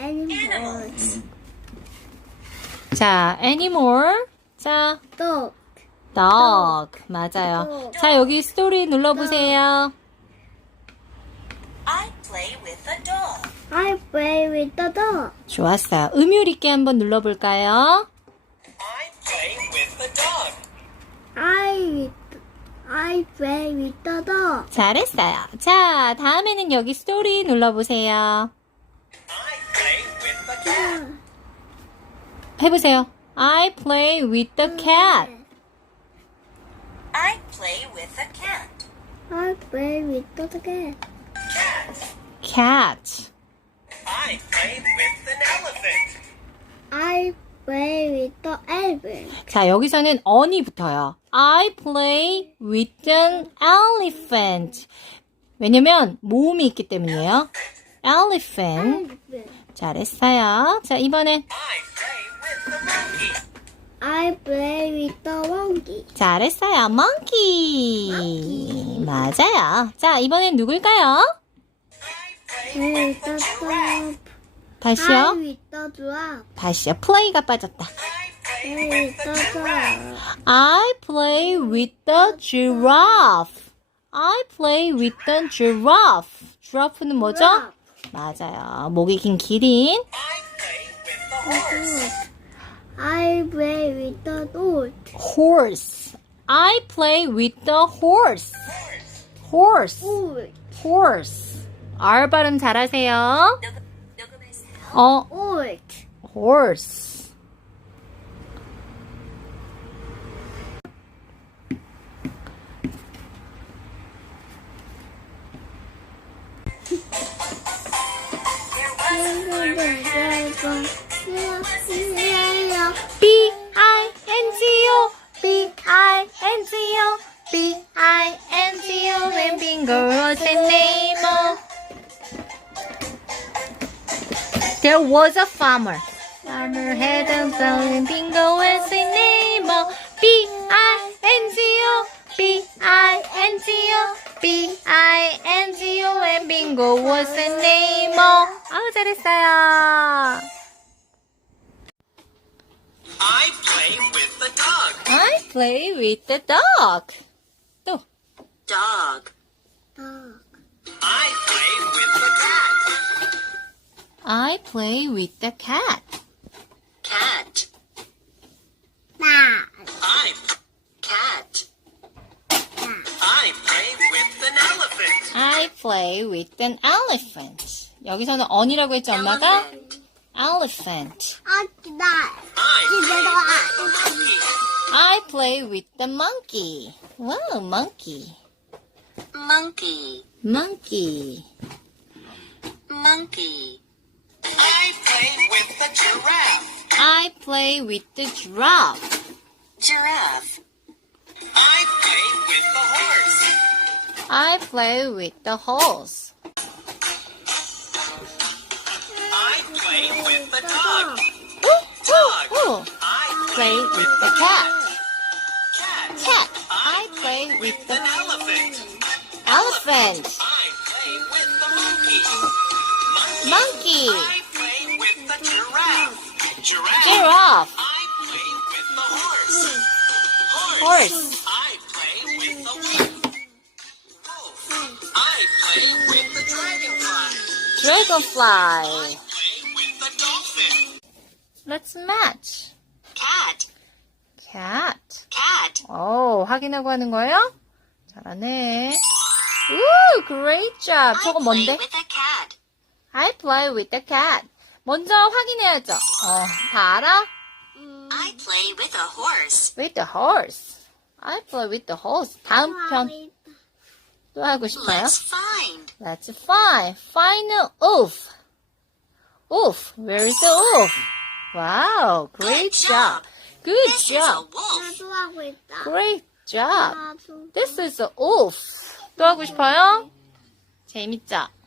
animals. 자, animal. 자, dog. dog. 맞아요. Dog. 자, 여기 스토리 눌러보세요. I play with a dog. I play with the dog. 좋았어요. 음율 있게 한번 눌러볼까요? I play with the dog. I, I play with the dog. 잘했어요. 자, 다음에는 여기 스토리 눌러보세요. 해보세요. I play with the cat. I play with the cat. I play with the cat. Cat. I play with the elephant. I play with the elephant. 자 여기서는 언이 붙어요. I play with an elephant. 왜냐면 모음이 있기 때문이에요. Elephant. elephant. 잘했어요. 자, 이번엔. I play with the monkey. 잘했어요. Monkey. 맞아요. 자, 이번엔 누굴까요? I play with the giraffe. 다시요. I w i 다시요. p l a 가 빠졌다. I play with the giraffe. I play with the giraffe. giraffe는 뭐죠? 맞아요. 목이 긴 기린. I play with the horse. Horse. I play with the horse. Horse. Horse. R 발음 잘하세요. 어. Horse. B I N C O B I N C O B I N C O and Bingo was the name of. There was a farmer. Farmer had a son and Bingo was the name of. B I N C O B I N C O B I N C O and Bingo was the name of. I play with the dog. I play with oh. the dog. Dog. Dog. I play with the cat. I play with the cat. play with an elephant. 여기서는 언이라고 했죠, 엄마가? Elephant. I play with the monkey. Wow, monkey. monkey. Monkey. Monkey. Monkey. I play with the giraffe. I play with the giraffe. Giraffe. I play with the horse. I play with the horse. I play with the dog. Huh? Ooh, I play with the cat. Cat. I play with the elephant. Elephant. I play with the monkey. Monkey. monkey. I play with the giraffe. Giraffe. I play with the Horse. horse. horse. Dragonfly. Let's match. Cat. Cat. Cat. 오, 확인하고 하는 거예요? 잘하네. Woo, great job. 저거 뭔데? I play with the cat. 먼저 확인해야죠. 어, 봐라. I play with a horse. With a horse. I play with the horse. 다음 편. I... 또 하고 싶어요? Let's find. Let's find. Find an oof. Oof. Where is the oof? Wow. Great job. Good job. job. Good job. Great job. This is a oof. 또 하고 싶어요? 재밌죠?